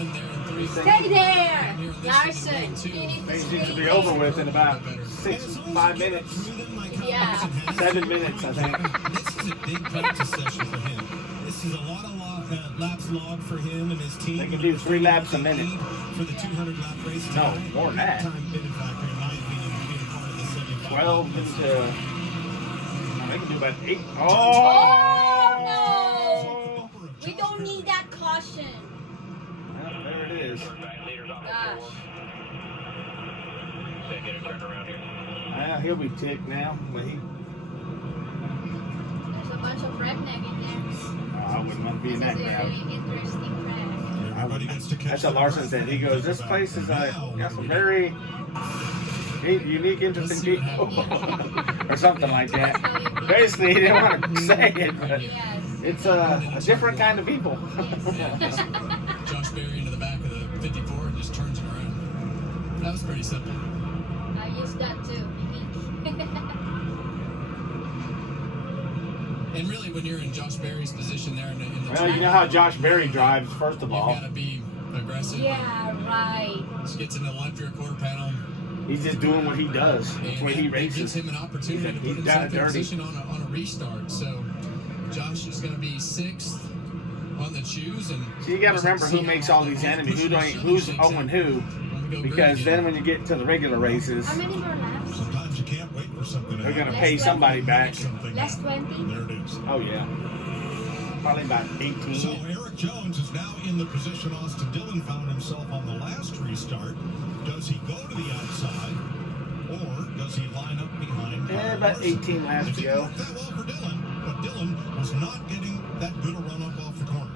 Stay there, Larson. You need to Things stay need to be there. over with in about 5 minutes. Yeah. 7 minutes, I think. This is a big practice session for him. This is a lot of laps logged for him and his team. They can do 3 laps a minute. For the 200 lap race. No, more than that. 12 into. They can do about 8. Oh no! We don't need that caution. Well, there it is. Gosh. Well, he'll be ticked now, but he. There's a bunch of redneck in there. I wouldn't want to be in that This is a crowd. really interesting track. Everybody gets to catch That's what Larson said. He goes, this place is got some very unique, interesting people. Or something like that. Basically, he didn't want to say it, but Yes. it's a different kind of people. Yes. Josh Berry into the back of the 54 and just turns him around. That was pretty simple. I used that too. And really, when you're in Josh Berry's position there in the Well, you know how Josh Berry drives, first of you've all. got to be aggressive. Yeah, right. Just gets in the left rear quarter panel. He's just doing what he does. That's And where he it gives races. him an opportunity to He's put got it himself in dirty. position on a restart. So Josh is going to be 6th on the choose. And So you got to remember who makes all these enemies, who's owing who, because then when you get to the regular races, How many more laps? Sometimes you can't wait for something to they're going to happen. pay somebody back. Less 20? There it is. Oh, yeah. Probably about So 18. Eric Jones is now in the position Austin Dillon found himself on the last restart. Does he go to the outside, or does he line up behind? About 18 laps It to didn't go. work that well for Dillon, but Dillon was not getting that good a run up off the corner.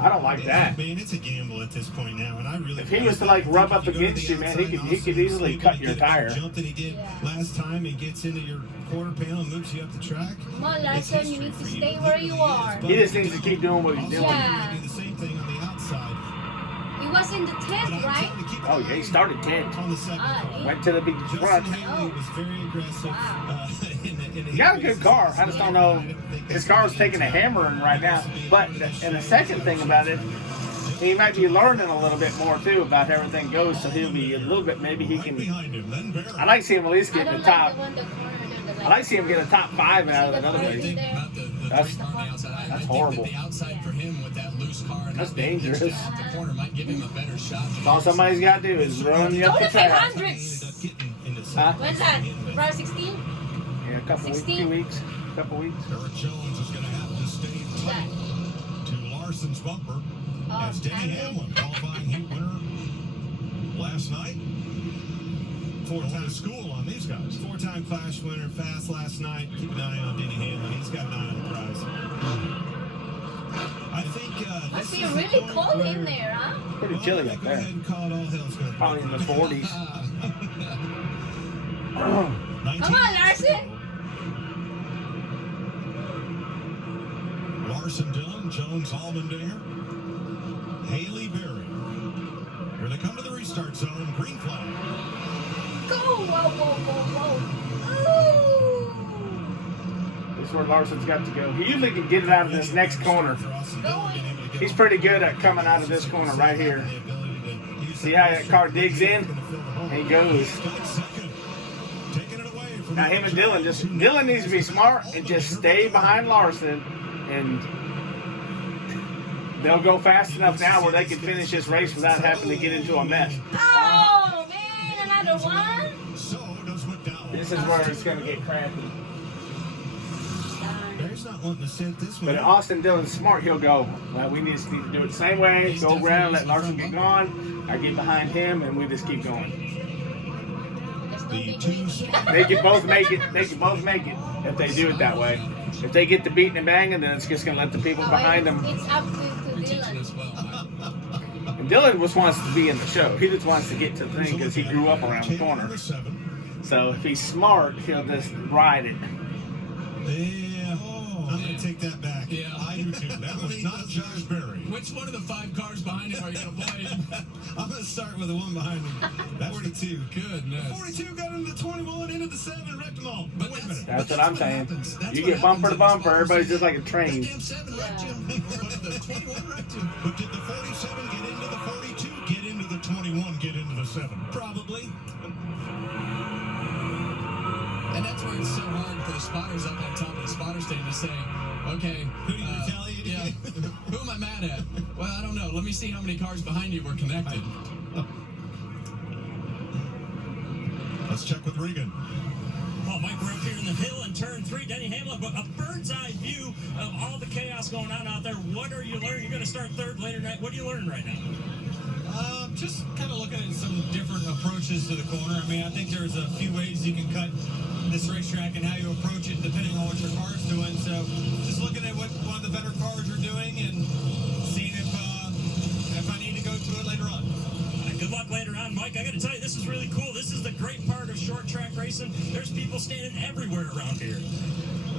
I don't like that. Man, it's a gamble at this point now, and I really. If he was to like rub up against you, man, he could easily cut your tire. Jump that he did last time and gets into your quarter panel and moves you up the track. Come on, Larson, you need to stay where you are. He just needs to keep doing what he's doing. Yeah. Do the same thing on the outside. He was in the 10th, right? Oh, yeah, he started 10th. On the second Ah, car. Went to the big front. Justin Haley was very aggressive. Wow. He got a good car. I just don't know. His car's taking a hammering right now. But and the second thing about it, he might be learning a little bit more too about how everything goes. So he'll be a little bit. Maybe he can. Behind him, then Barry. I like to see him at least I get in don't the like top. the one the corner than the I like to see him get a top 5 out of another What do you race. think about the That's- three car on the outside? I that's think horrible. that the outside for him with that loose car and That's not being pitched dangerous. out the corner might give him a better shot. All somebody's got to do is run you up the Only track. 500s. Huh? When's that? Round 16? Yeah, a couple weeks, 16? 2 weeks, couple weeks. Eric Jones is going to have to stay That. tight to Larson's bumper as Denny Hamlin. Hamlin, qualifying heat winner last night. Four-time school on these guys. Four-time Clash winner, fast last night. Keep an eye on Denny Hamlin. He's got an eye on the prize. I think Must this be is the really point cold where- in there, huh? Pretty chilly up Go there. ahead and call it all hell's gonna Probably in the 40s. Come on, Larson. Larson Dillon, Jones Allmendinger, Haley Berry. Here they come to the restart zone. Green flag. Go! Whoa, whoa, whoa, whoa. This is where Larson's got to go. He usually can get it out of this next corner. He's pretty good at coming out of this corner right here. See how that car digs in? And he goes. Now him and Dylan Dylan needs to be smart and just stay behind Larson, and they'll go fast enough now where they can finish this race without having to get into a mess. Oh, man, another one? This is where it's going to get crappy. Barry's not wanting to sit this But one. Austin Dillon's smart. He'll go, well, we need to do it the same way. Go around, let Larson get gone. I get behind him, and we just keep going. The two They can both make it. They can both make it if they do it that way. If they get the beating and banging, then it's just going to let the people behind them. It's up to Teaching Dylan. as well. And Dylan just wants to be in the show. He just wants to get to the thing because he grew up around the corner. So if he's smart, he'll just ride it. Yeah, I'm going to take that back. Yeah. I do too. That was not Josh Berry. Which one of the 5 cars behind him are you going to play? I'm going to start with the one behind me. That's 42. Goodness. 42 got into 21, into the 7, wrecked them all. But Wait a minute. That's what I'm saying. happens. That's You what get bumper to happens. bumper, everybody's just like a That train. damn 7 wrecked him. Or the 21 wrecked him. But did the 47 get into the 40? 21 get into the 7? Probably. And that's where it's so hard for the spotters up on top of the spotter stand to say, okay, Who do you retaliate yeah, against? who am I mad at? Well, I don't know. Let me see how many cars behind you were connected. Let's check with Regan. Well, Mike, we're up here in the hill in turn 3. Denny Hamlin, but a bird's eye view of all the chaos going on out there. What are you learning? You're going to start third later tonight. What are you learning right now? Just kind of looking at some different approaches to the corner. I mean, I think there's a few ways you can cut this racetrack and how you approach it depending on what your car's doing. So just looking at what one of the better cars are doing and seeing if I need to go to it later on. Good luck later on, Mike. I got to tell you, this is really cool. This is the great part of short track racing. There's people standing everywhere around here.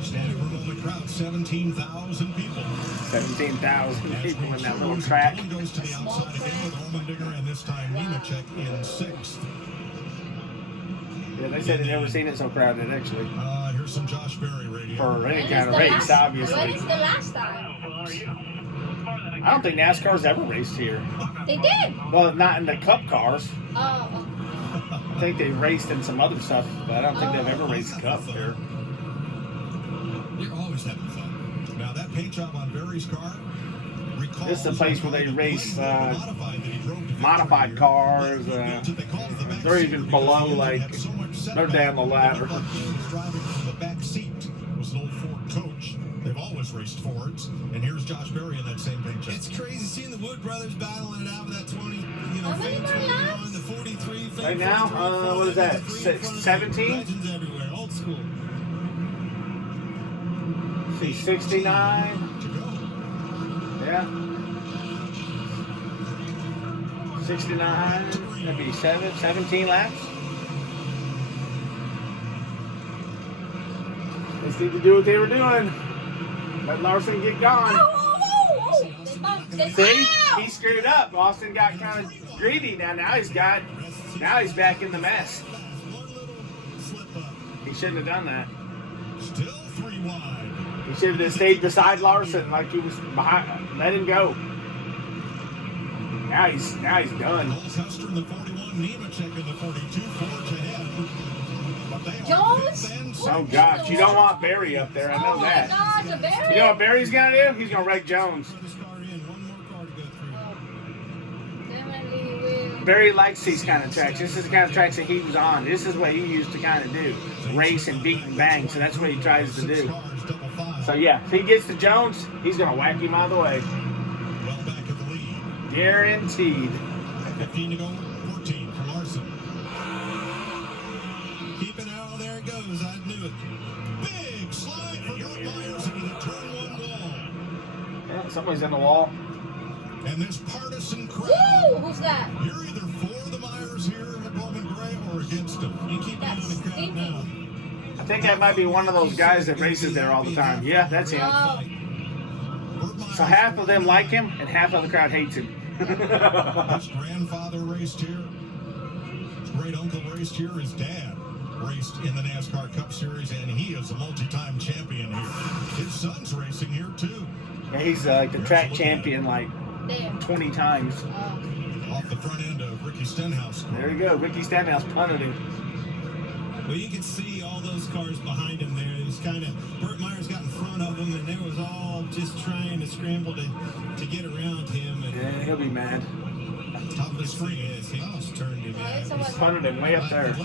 Standing room on the crowd, 17,000 people. 17,000 people in that little track. One goes to the outside again with Allmendinger, and this time Nemechek in 6th. Yeah, they said they've never seen it so crowded, actually. Here's some Josh Berry radio. For any When kind is of the race, last- obviously. When is the last time? I don't think NASCAR's ever raced here. They did. Well, not in the Cup cars. Oh, I think they've raced in some other stuff, but I don't think they've ever raced Cup here. You're always having fun. Now that paint job on Berry's car. This is a place where they race modified cars. They're even below, like, they're down the ladder. The back seat was an old Ford coach. They've always raced Fords, and here's Josh Berry in that same paint job. It's crazy seeing the Wood brothers battling it out with that 20, How many more laps? the 43. Right now, what is that, 17? Legends everywhere, old school. See, 69. To go. Yeah. 69. That'd be 17 laps. They just need to do what they were doing. Let Larson get gone. oh. They bumped. They See, Ow! he screwed up. Austin got kind of greedy. Now he's back in the mess. One little slip up. He shouldn't have done that. Still 3 wide. He should have just stayed beside Larson like he was behind. Let him go. Now he's done. Custer in the 41, Nemechek in the 42, Fords ahead. But they are Jones? fifth and Oh sixth. gosh, you don't want Barry up there. I know Oh my that. gosh, a You berry. know what Barry's gonna do? He's gonna wreck Jones. Put his car in, one more car to go through. Definitely will. Barry likes these kind of tracks. This is the kind of tracks that he was on. This is what he used to kind of do. Race and beat and bang. So that's what he tries to do. Cars, double five. So yeah, if he gets to Jones, he's gonna whack him out of the way. Well back at the lead. Guaranteed. 15 to go, 14 for Larson. Keeping it out, there it goes. I knew it. Big slide for Kurt Myers into the turn 1 wall. Yeah, somebody's in the wall. And this partisan crowd. Woo! Who's that? You're either for the Myers here at Bowman Gray or against them. You keep an eye on the crowd now. I think that might be one of those guys that races there all the time. Yeah, that's him. Oh, So half of them like him and half of the crowd hates him. His grandfather raced here. His great uncle raced here. His dad raced in the NASCAR Cup Series, and he is a multi-time champion here. His son's racing here too. Yeah, he's like the track champion like damn. 20 times. Off the front end of Ricky Stenhouse. There you go. Ricky Stenhouse punted him. Well, you could see all those cars behind him there. It was kind of, Burt Myers got in front of him, and they was all just trying to scramble to get around him. And Yeah, he'll be mad. Top of the screen. yes, he just turned him Oh, it's out. almost- Punted him way up there. It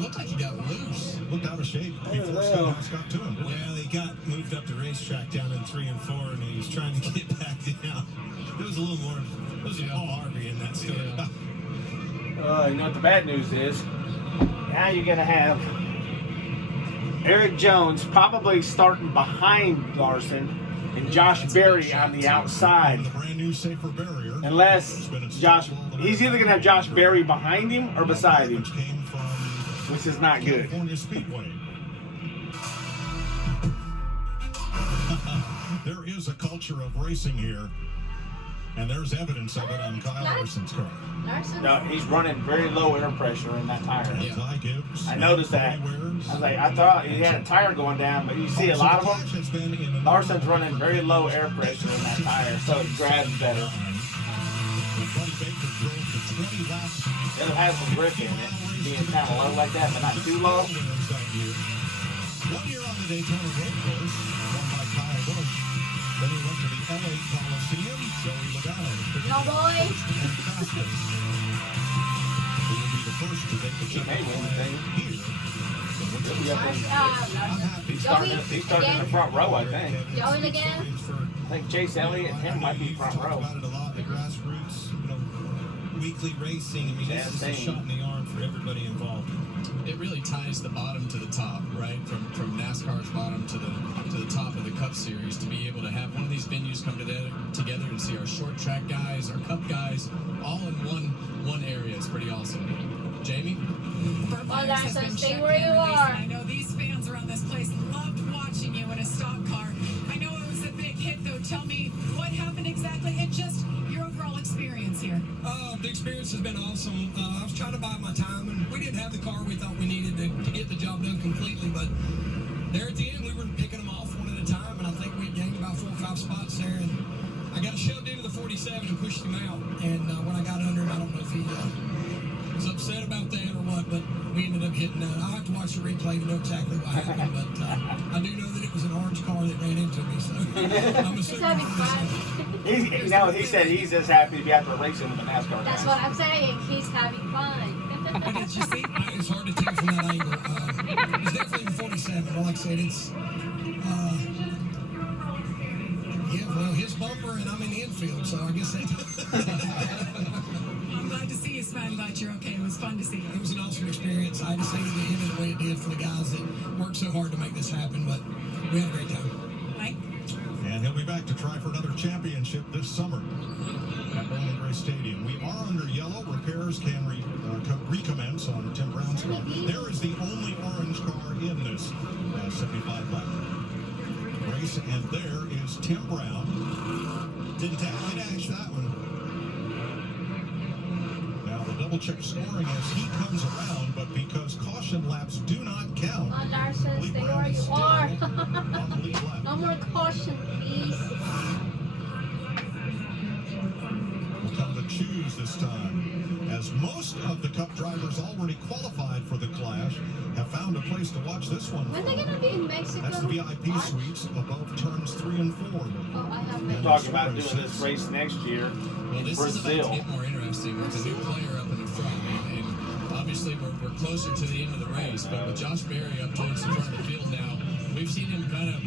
looked like he got loose. Looked out of shape before Stenhouse got to him. Yeah, they got moved up the racetrack down in 3 and 4, and he was trying to get back down. There was a little more, there was a Paul Harvey in that story. Yeah. You know what the bad news is? Now you're going to have Eric Jones probably starting behind Larson and Josh Berry on the outside. The brand new safer barrier. Unless Josh, he's either going to have Josh Berry behind him or beside him, Which came from which is not good. California Speedway. There is a culture of racing here, and there's evidence of it on Kyle Larson's car. Larson? No, he's running very low air pressure in that tire. And Ty Gibbs, I noticed that. Wears, I was like, I thought he had a tire going down, but you see a lot of them. Has been in a Larson's running very low air pressure in that tire, so it grabs better. Buddy Baker drove to 50 laps. It'll have some grip in it, being kind of low like that, but not too low. 1 year on the Daytona Road Course, won by Kyle Busch. Then he went to the LA Coliseum. Joey Logano, No boy. and fastest. He will be the first to take the He check made one here. He'll be up in- I'm happy. He's starting in the front row, I think. Joey again. I think Chase Elliott and him might be front row. About it a lot, the grassroots, weekly racing. I mean, Yeah, this is a same. shot in the arm for everybody involved. It really ties the bottom to the top, right? From NASCAR's bottom to the top of the Cup Series, to be able to have one of these venues come together and see our short track guys, our Cup guys, all in one area is pretty awesome. Jamie? Oh, Larson, stay where you are. I know these fans around this place loved watching you in a stock car. I know it was a big hit, though. Tell me what happened exactly and just your overall experience here. The experience has been awesome. I was trying to buy my time, and we didn't have the car we thought we needed to get the job done completely. But there at the end, we were picking them off one at a time, and I think we gained about 4 or 5 spots there. And I got shoved into the 47 and pushed him out. And when I got under him, I don't know if he was upset about that or what, but we ended up hitting that. I'll have to watch the replay to know exactly what happened, but I do know that it was an orange car that ran into me, so I'm He's assuming. having fun. He said he's just happy to be out there racing with the NASCAR That's guys. what I'm saying. He's having fun. What did you see? It's hard to tell from that angle. It's definitely the 47, but like I said, it's yeah, well, his bumper, and I'm in the infield, so I guess that. I'm glad to see you smiling, glad you're okay. It was fun to see you. It was an awesome experience. I just hated it ended the way it did for the guys that worked so hard to make this happen, but we had a great time. Mike? And he'll be back to try for another championship this summer at Bowling Gray Stadium. We are under yellow. Repairs can recommence on Tim Brown's car. There is the only orange car in this 75 lap race, and there is Tim Brown. Didn't dash that one. Now the double check scoring as he comes around, but because caution laps do not count. Come on, Larson, Lee stay Brown where is you still are. on the lead lap. No more caution, please. Will come to choose this time, as most of the Cup drivers already qualified for the Clash have found a place to watch this one. When are they gonna be in Mexico? That's the VIP March? suites above turns 3 and 4. Oh, I have We're Mexico. talking about doing this race next year Well, in this is about Brazil. to get more interesting with the new player up in the front. And obviously, we're closer to the end of the race, but with Josh Berry up towards the front of the field now, we've seen him kind of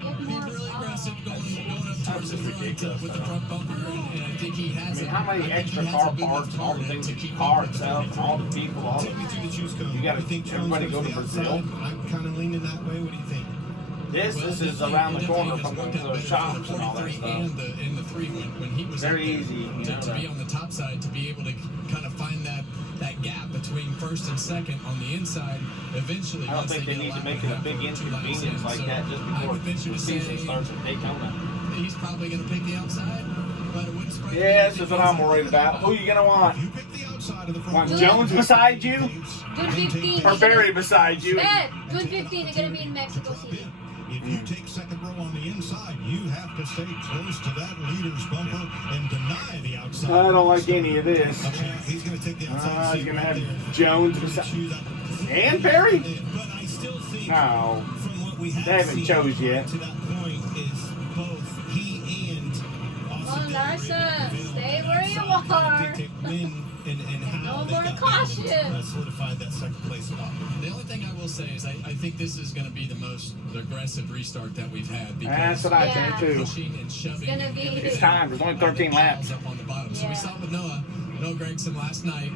Get be more really stuff. aggressive going up towards the front with the front bumper. And I think he has How many extra car parts and all the things that you car itself, all the people, all Take me the... through the choose code. You gotta You think Jones everybody goes go to the Brazil. outside? I'm kind of leaning that way. What do you think? This is around the corner from the shops and all that stuff. And the 3 when he was Very up there, easy, you to know be that. on the top side, to be able to kind of find that gap between first and second on the inside. Eventually, I don't once think they get need to lap make and it a half big or 2 laps in. inconvenience like So that just I before would venture the to season say starts in Daytona. he's probably going to pick the outside, but it wouldn't surprise me Yeah, if this is he what I'm doesn't. worried about. Who you gonna want? You pick the outside of the front. Want Good. Jones beside you? Good 15. Or Barry beside you? Dad, good 15. They're gonna be in Mexico City. If you take second row on the inside, you have to stay close to that leader's bumper and deny the outside. I don't like any of this. He's going to take the outside He's seat gonna right there. have Jones beside... Choose that. And Barry? But I still think No. from what we have They haven't seen chose yet. to that point is both he and Come on, Austin Larson, stay where you are. dictate when and how No they more got caution. solidified that second place spot. The only thing I will say is I think this is going to be the most aggressive restart that we've had. Because That's what I Yeah. think too. pushing and shoving. It's gonna and be- getting It's time. There's only 13 laps. Up on the bottom. So we Yeah. saw with Noah Gragson last night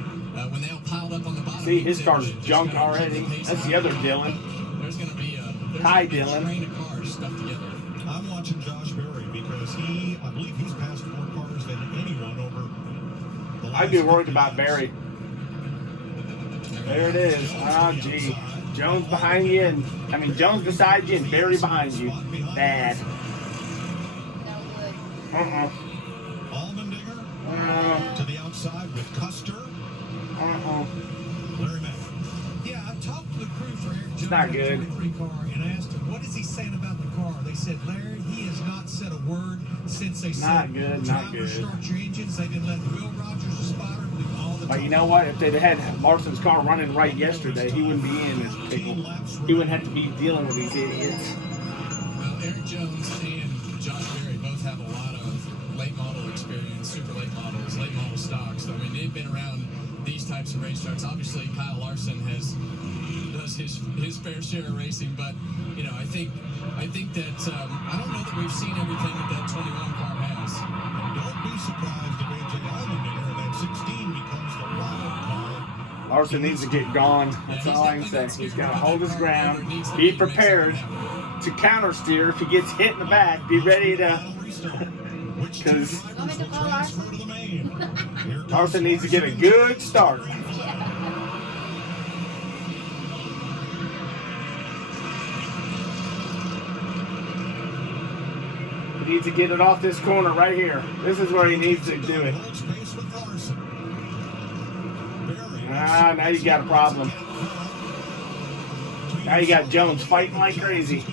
when they all piled up on the bottom. See, his they car's just junk kinda keep already. the pace That's on. the other Dylan. There's going to be a Hi, train Dylan. of cars stuck together. I'm watching Josh Berry because I believe he's passed more cars than anyone over the last I'd be worried 50 about laps. Barry. There it is. Oh, gee. Jones behind you Jones beside you and Barry behind you. Bad. No good. Allmendinger to the outside with Custer. Larry Mack. Yeah, I talked to the crew for Eric Jones' not good. 23 car, and I asked him, what is he saying about the car? They said, Larry, he has not said a word since they Not said, good, not driver, good. start your engines. They didn't let Will Rogers, the spotter, the But you know what? If they'd had Larson's car running right yesterday, he wouldn't be in this pickle. He wouldn't have to be dealing with these idiots. Well, Eric Jones and Josh Berry both have a lot of late model experience, super late models, late model stocks. So, I mean, they've been around these types of racetracks. Obviously, Kyle Larson does his fair share of racing, but you know, I think that I don't know that we've seen everything that 21 car has. Don't be surprised if AJ Allmendinger in that 16 becomes the wild card. Larson needs to get gone. That's all I can say. He's got to hold his ground. Be prepared to counter steer if he gets hit in the back. Be ready to. Because Want me to call Larson? Larson needs to get a good start. He needs to get it off this corner right here. This is where he needs to do it. Ah, now you got a problem. Now you got Jones fighting like crazy.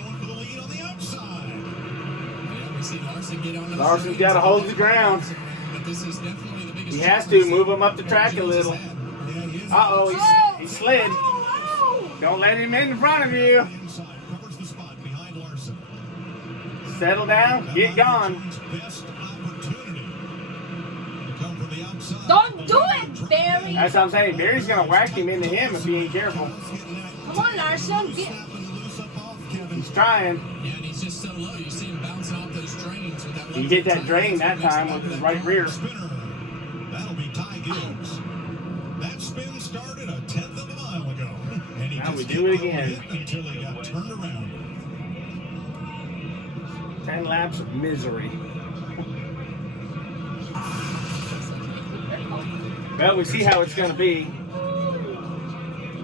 Larson's got to hold the ground. He has to move him up the track a little. Uh-oh, he slid. Don't let him in front of you. Settle down, get gone. Don't do it, Barry. That's what I'm saying. Barry's going to whack him into him if he ain't careful. Come on, Larson. He's trying. Yeah, and he's just so low. You see him bouncing off those drains with that. He hit that drain that time with his right rear. That'll be Ty Gibbs. That spin started a tenth of a mile ago. And he Now we just do it kept again. going until he got turned around. 10 laps of misery. Well, we see how it's going to be.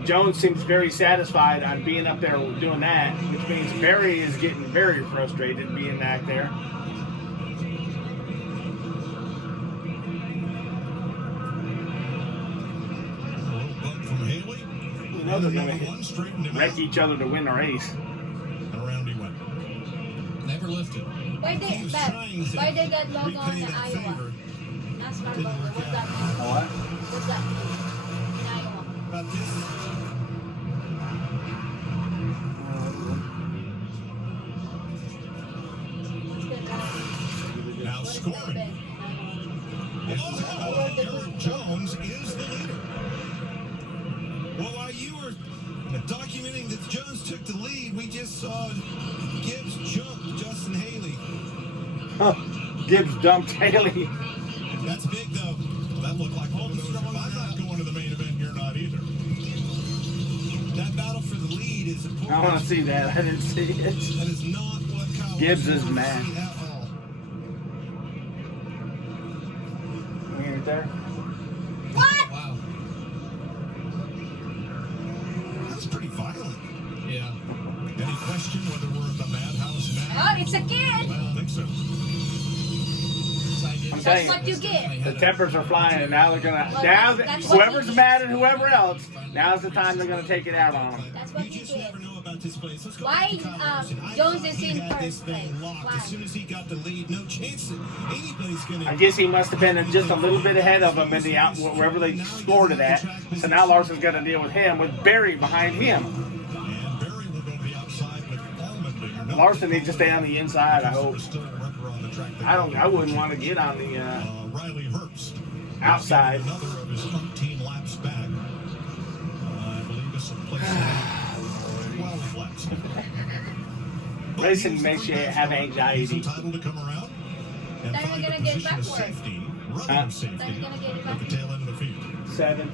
Jones seems very satisfied on being up there doing that, which means Barry is getting very frustrated being back there. You know they're going to wreck each other to win the race. Around he went. Never lifted. Why they got logo on the Iowa? NASCAR logo. What's that mean? What? What's that mean? In Iowa. About this. What's the Now what is scoring. that? Eric Jones is the leader. Well, while you were documenting that Jones took the lead, we just saw Gibbs jump Justin Haley. Gibbs dumped Haley. That's big, though. That looked like all the strong. I'm not going to the main event. You're not either. That battle for the lead is important. I want to see that. I didn't see it. That is not what Kyle Gibbs Larson is wants to mad. see at all. You hear it there? What? Wow. That's pretty violent. Yeah. Any question whether we're at the madhouse now? Oh, it's a kid. I don't think so. I'm That's saying, what you get. the tempers are flying, and now they're gonna. Well, Now that's what whoever's we- mad at whoever else, now's the time they're gonna take it out on them. That's what You you just get. never know about this place. Let's go Why, back to Kyle Larson. I Jones thought is he in had this first thing place? locked. Why? As soon as he got the lead, no chance that anybody's going I to. guess he must have been just a little bit ahead of him in the out wherever they scored it at. So now Larson's gonna deal with him with Barry behind him. And Barry will go to the outside with Allmendinger. No, Larson needs to stay on the inside. I hope. Still a worker on the track. I wouldn't want to get on the Riley Herbst. outside. Another of his 13 laps back. I believe it's a place 12 laps. Racing makes you have anxiety. He's entitled to come around and Then find we're a gonna get position of backward. safety, running Huh? safety, Then we're gonna get it at the back. tail end of the field. 7.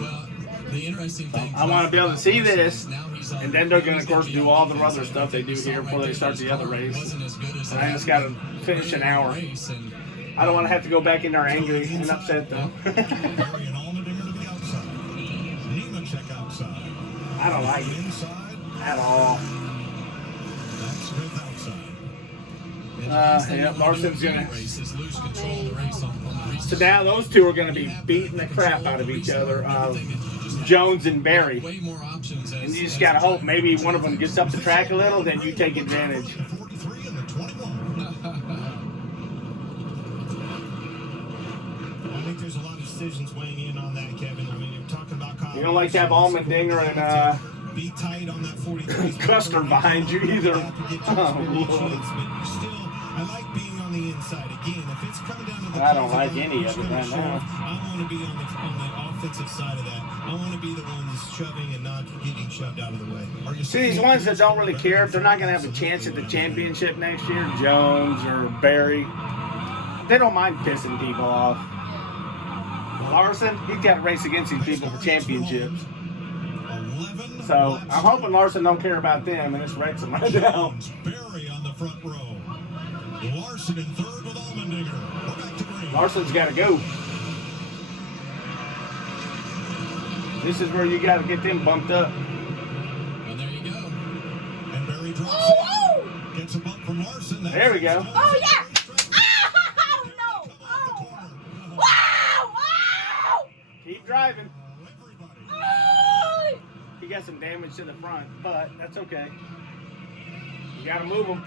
Well, the interesting thing. I want to be able to see this, now he's on- and then they're gonna, of course, do all the other stuff they do here before they start the other race. Wasn't as good as And I just gotta finish an hour. race, and I don't want to have to go back in there angry and upset though. Barry and Allmendinger to the outside. Nemechek outside. I don't like it Inside, at all. that's Smith outside. Yeah, Larson's gonna. race is lose control of the race on the race. So now those two are gonna be beating the crap out of each other, Jones and Barry. Way more options. And you just gotta hope maybe one of them gets up the track a little, then you take advantage. 43 and the 21. think there's a lot of decisions weighing in on that, Kevin. I mean, you're talking about Kyle. You don't like to have Allmendinger and be tight on that 43. Custer behind you either. But still, I like being on the inside. Again, if it's coming down to the I don't like any of it right now. I want to be on the offensive side of that. I want to be the one that's shoving and not getting shoved out of the way. See, these ones that don't really care, if they're not going to have a chance at the championship next year, Jones or Barry, they don't mind pissing people off. Larson, he's got to race against these people for championships. So I'm hoping Larson don't care about them and just wrecks them right now. Barry on the front row. Larson in third with Allmendinger. We're back to green. Larson's got to go. This is where you got to get them bumped up. Well, there you go. And Barry drops in. Gets a bump from Larson. There we go. Oh, yeah. Oh, no. Oh. Wow. Oh. Keep driving. Oh. He got some damage to the front, but that's okay. You got to move him.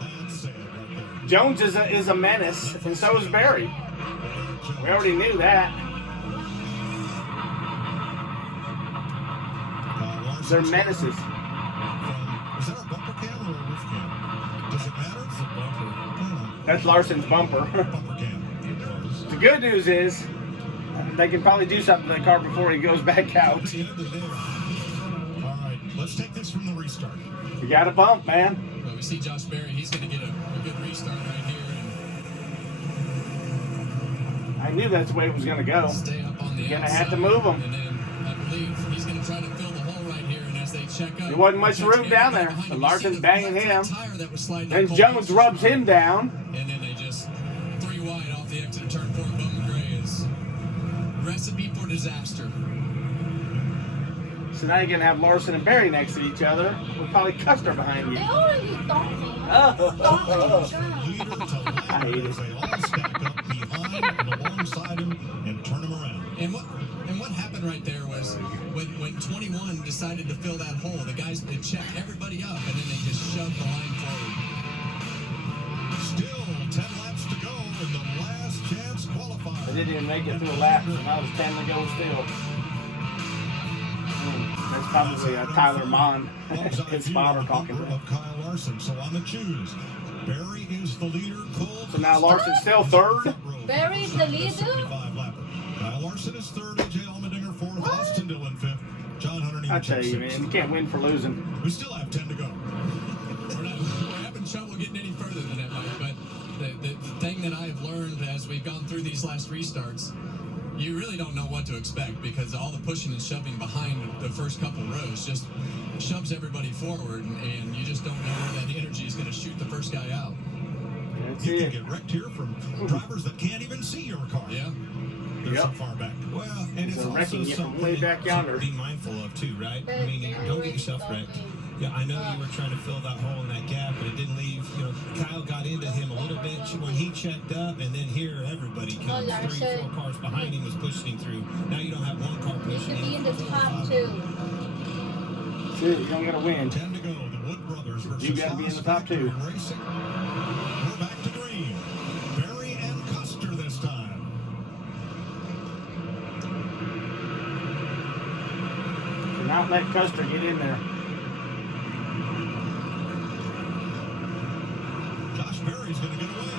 That's sad right there. Jones is a menace, and so is Barry. We already knew that. They're menaces. Is that a bumper cam or a roof cam? Does it matter? It's a bumper. That's Larson's bumper. Bumper cam. The good news is they can probably do something to the car before he goes back out. At the end of the day. All right, let's take this from the restart. You got a bump, man. But we see Josh Berry. He's going to get a good restart right here I knew that's the way it was going to go. and stay up on the You're going to outside. have to move him. And then I believe he's going to try to fill the hole right here. And as they check up, There wasn't much room down there. So Larson's banging him. Then Jones rubs him down. And then they just 3 wide off the exit of turn 4. Bowman Gray is recipe for disaster. So now you're going to have Larson and Barry next to each other with probably Custer behind you. They already thought me. Leader to lap I hate it. as they all stack up behind and alongside him and turn him around. And what happened right there was when 21 decided to fill that hole, the guys they checked everybody up and then they just shoved the line forward. Still 10 laps to go in the last chance qualifier. They didn't even make it through a lap, so now it's 10 to go still. That's probably Tyler Mon. His father talking to him. Of Kyle Larson. So on the choose, Barry is the leader. Cole So now Larson's still third. Barry is the leader? 75 lapper. Kyle Larson is third. AJ Allmendinger fourth. Austin Dillon fifth. John Hunter I tell you, man, you can't win for losing. We still have 10 to go. We're having trouble getting any further than that, Mike. But the thing that I have learned as we've gone through these last restarts, you really don't know what to expect because all the pushing and shoving behind the first couple rows just shoves everybody forward, and you just don't know where that energy is going to shoot the first guy out. That's You can it. get wrecked here from drivers that can't even see your car. Yeah. They're so Yep. far back. Well, and it's They're wrecking also you from something way that back to yonder. be mindful of too, right? I mean, you don't get yourself wrecked. Yeah, I know you were trying to fill that hole in that gap, but it didn't leave. You know, Kyle got into him a little bit when he checked up, and then here everybody comes. 3, 4 cars behind him was pushing him through. Now you don't have one car You pushing should be in him. the top 2. That's it. You don't got to win. 10 to go. The Wood brothers versus You gotta be in the top 2. Racing. We're back to green. Barry and Custer this time. Do not let Custer get in there. Josh Berry's going to get away.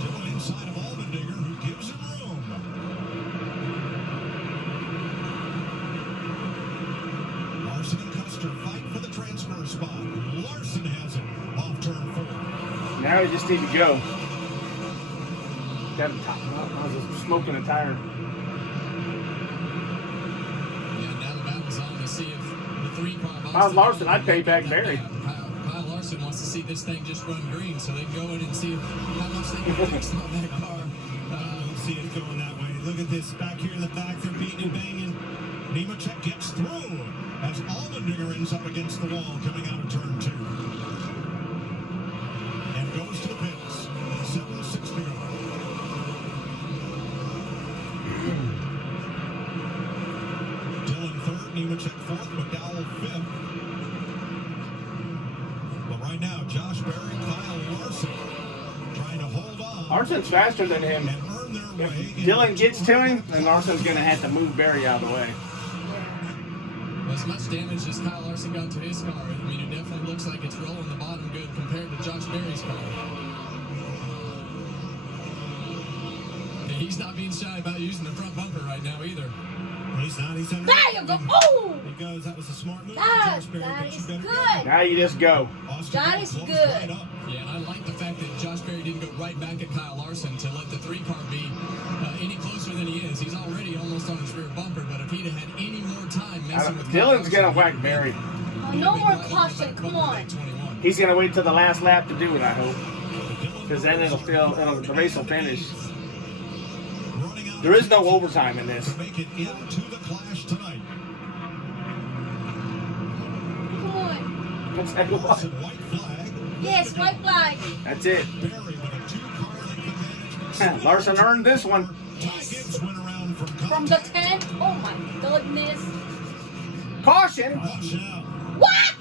Dillon inside of Allmendinger, who gives him room. Larson and Custer fight for the transfer spot. Larson has it off turn 4. Now we just need to go. Got to top him up. I was just smoking a tire. Yeah, now the battle's on to see if the 3-car. If I was Larson, I'd pay back Barry. Kyle Larson wants to see this thing just run green so they can go in and see how much they can fix on that car. I don't see it going that way. Look at this. Back here in the back, they're beating and banging. Nemechek gets through as Allmendinger ends up against the wall coming out of turn 2. And goes to the pits. 7-6 to go. Dillon third, Nemechek fourth, McDowell fifth. But right now, Josh Berry, Kyle Larson trying to hold on. Larson's faster than him. and earn their If way Dylan gets to him, then Larson's going to have to move Barry out of the way. As much damage as Kyle Larson got to his car, I mean, it definitely looks like it's rolling the bottom good compared to Josh Berry's car. And he's not being shy about using the front bumper right now either. He's not. He's under. There you go. Oh! He goes. That was a smart move. That Josh Berry, is but you better good. Now you just go. Austin That Dillon is closed good. right up. Yeah, and I like the fact that Josh Berry didn't go right back at Kyle Larson to let the 3-car be any closer than he is. He's already almost on his rear bumper, but if he'd have had any more time messing with Dylan's going to whack Barry. Oh, no more caution. Come on. He's going to wait till the last lap to do it, I hope. Because then the race will finish. Running out There is no overtime in this. to make it into the clash tonight. Come on. That's Larson, white flag. Yes, white flag. That's it. Berry with a 2-car length advantage. Larson earned this one. Gibbs went around from From the contact. 10. Oh my goodness. Caution. Watch out. What?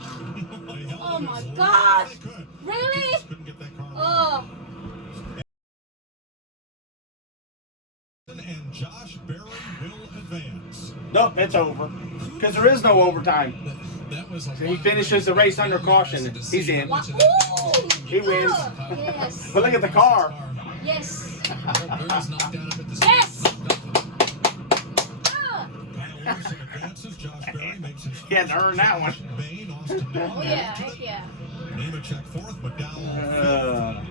They held Oh it my as long gosh. as they could. Really? Just couldn't get that car Oh. and Josh Berry will advance. Nope, it's over. Because there is no overtime. That was a He finishes the race under caution. He's in. Wow. Ooh, He wins. good. Yes. But look at the car. Yes. Berry's knocked out up at the Yes. Ah. Kyle Larson advances. Josh Berry makes his He had to earn that one. Bain, Austin Dillon Oh yeah. Heck yeah. Nemechek fourth, McDowell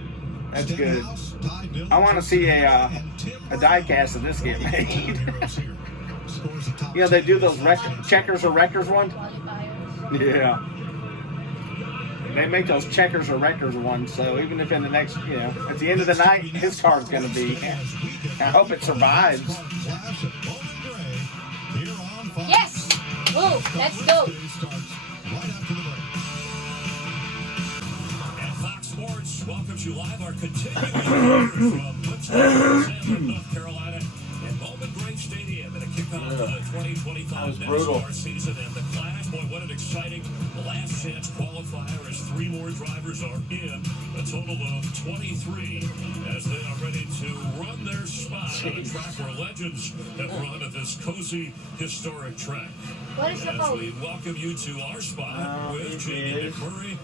That's fifth. good. Stenhouse, Ty Dillon, I want to see a Tim die cast of this get made. heroes here. Scores the top You know, they do 10. those checkers or wreckers one? Qualifiers. Yeah. They make those checkers or wreckers ones, so even if in the next, at the end of the night, his car's going to be. I hope it survives. Flash at Bowman Gray here on Fox. Yes. Woo. Let's go. Race day starts right after the break. And Fox Sports welcomes you live. Our continuing coverage from Winston-Salem, North Carolina, and Bowman Gray Stadium at a kickoff of the 2025 brutal. NASCAR season. And the clash, boy, what an exciting last chance qualifier as 3 more drivers are in. A total of 23 as they are ready to run their spot on a track where legends have run at this cozy, historic track. What is the As vote? we welcome you to our spot with it Jamie is. McMurray.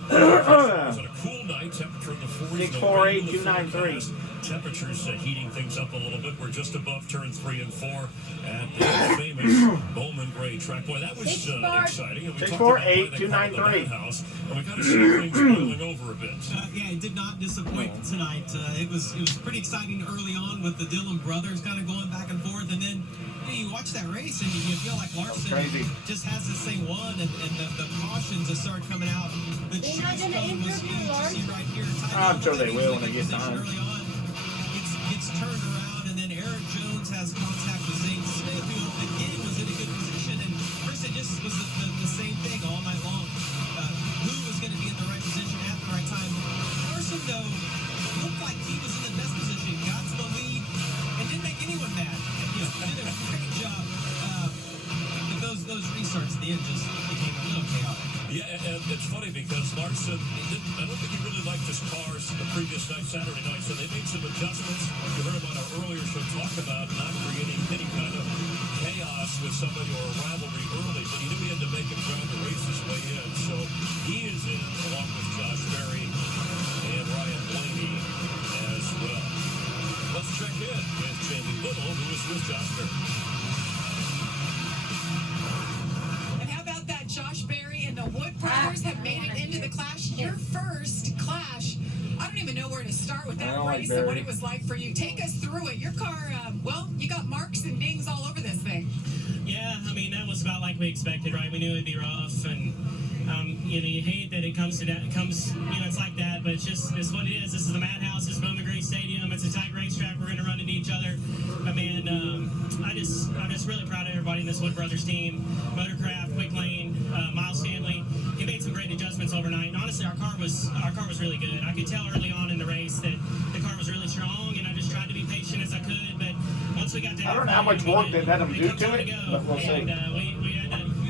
It's a cool night, temperature in the 40s. 648-293. Temperatures heating things up a little bit. We're just above turn 3 and 4 at the famous Bowman Gray track. Boy, that was exciting. And we talked about playing the car in the 648-293. house, and we got to see things boiling over a bit. Yeah, it did not disappoint tonight. It was pretty exciting early on with the Dillon brothers kind of going back and forth, and then you watch that race and you feel like Larson Crazy. just has this thing won, and the cautions that start coming out. The They're not choose gonna code was interview huge. You Larson? see right here. I'm sure they will when they get time. Early on, gets turned around, and then Eric Jones has contact with Zane Smith, who again was in a good position, and first it just was the same thing all night long. Who was going to be in the right position at the right time? Larson, though, looked like he was in the best position, got to the lead, and didn't make anyone mad. Did a great job. But those restarts at the end just became a little chaotic. Yeah, and it's funny because Larson, I don't think he really liked his cars the previous night, Saturday night, so they made some adjustments. You heard him on our earlier show talk about not creating any kind of chaos with somebody or a rivalry early, but he knew he had to make him trying to race his way in. So he is in along with Josh Berry and Ryan Blaney as well. Let's check in with Jamie Little, who is with Josh Berry. And how about that? Josh Berry and the Wood brothers have made it into the clash. Your first clash. I don't even know where to start with that race and what it was like for you. Take us through it. Your car, you got marks and dings all over this thing. Yeah, I mean, that was about like we expected, right? We knew it'd be rough, and you hate that it comes to that. It comes, it's like that, but it's what it is. This is the Madhouse. It's Bowman Gray Stadium. It's a tight racetrack. We're going to run into each other. But man, I'm just really proud of everybody in this Wood Brothers team. Motorcraft, Quick Lane, Miles Stanley. He made some great adjustments overnight. And honestly, our car was really good. I could tell early on in the race that the car was really strong, and I just tried to be patient as I could. But once we got to, I don't know how much work they let them do to it, but we'll see. And,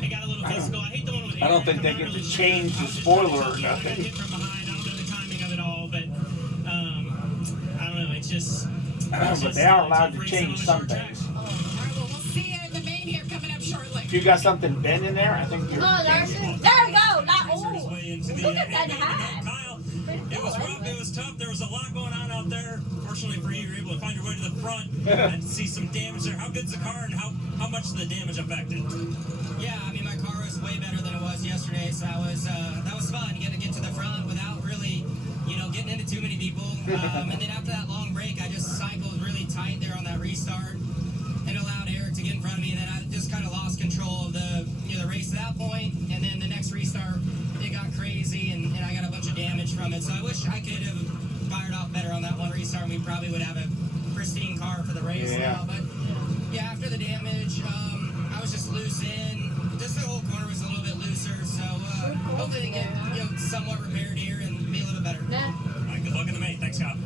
it got a little physical. I hate the one with I don't think they get to change the spoiler or Hit nothing. from behind. I don't know the timing of it all, but I don't know. It's just But they are allowed to change some things. All right, well, we'll see you in the main here coming up shortly. If you got something bent in there, I think you're. Oh, Larson. There we go. Not, oh, look at that hat. Kyle, it was rough, it was tough. There was a lot going on out there. Fortunately for you, you were able to find your way to the front and see some damage there. How good's the car, and how much is the damage affected? Yeah, I mean, my car was way better than it was yesterday, so that was fun. You get to the front without really, getting into too many people. And then after that long break, I just cycled really tight there on that restart. It allowed Eric to get in front of me, and then I just kind of lost control of the race at that point. And then the next restart, it got crazy, and I got a bunch of damage from it. So I wish I could have fired off better on that one restart, and we probably would have a pristine car for the race now. But yeah, after the damage, I was just loose in. Just the whole corner was a little bit looser, so hopefully they get somewhat repaired here and be a little better. Yeah. All right, good luck in the main. Thanks, Scott.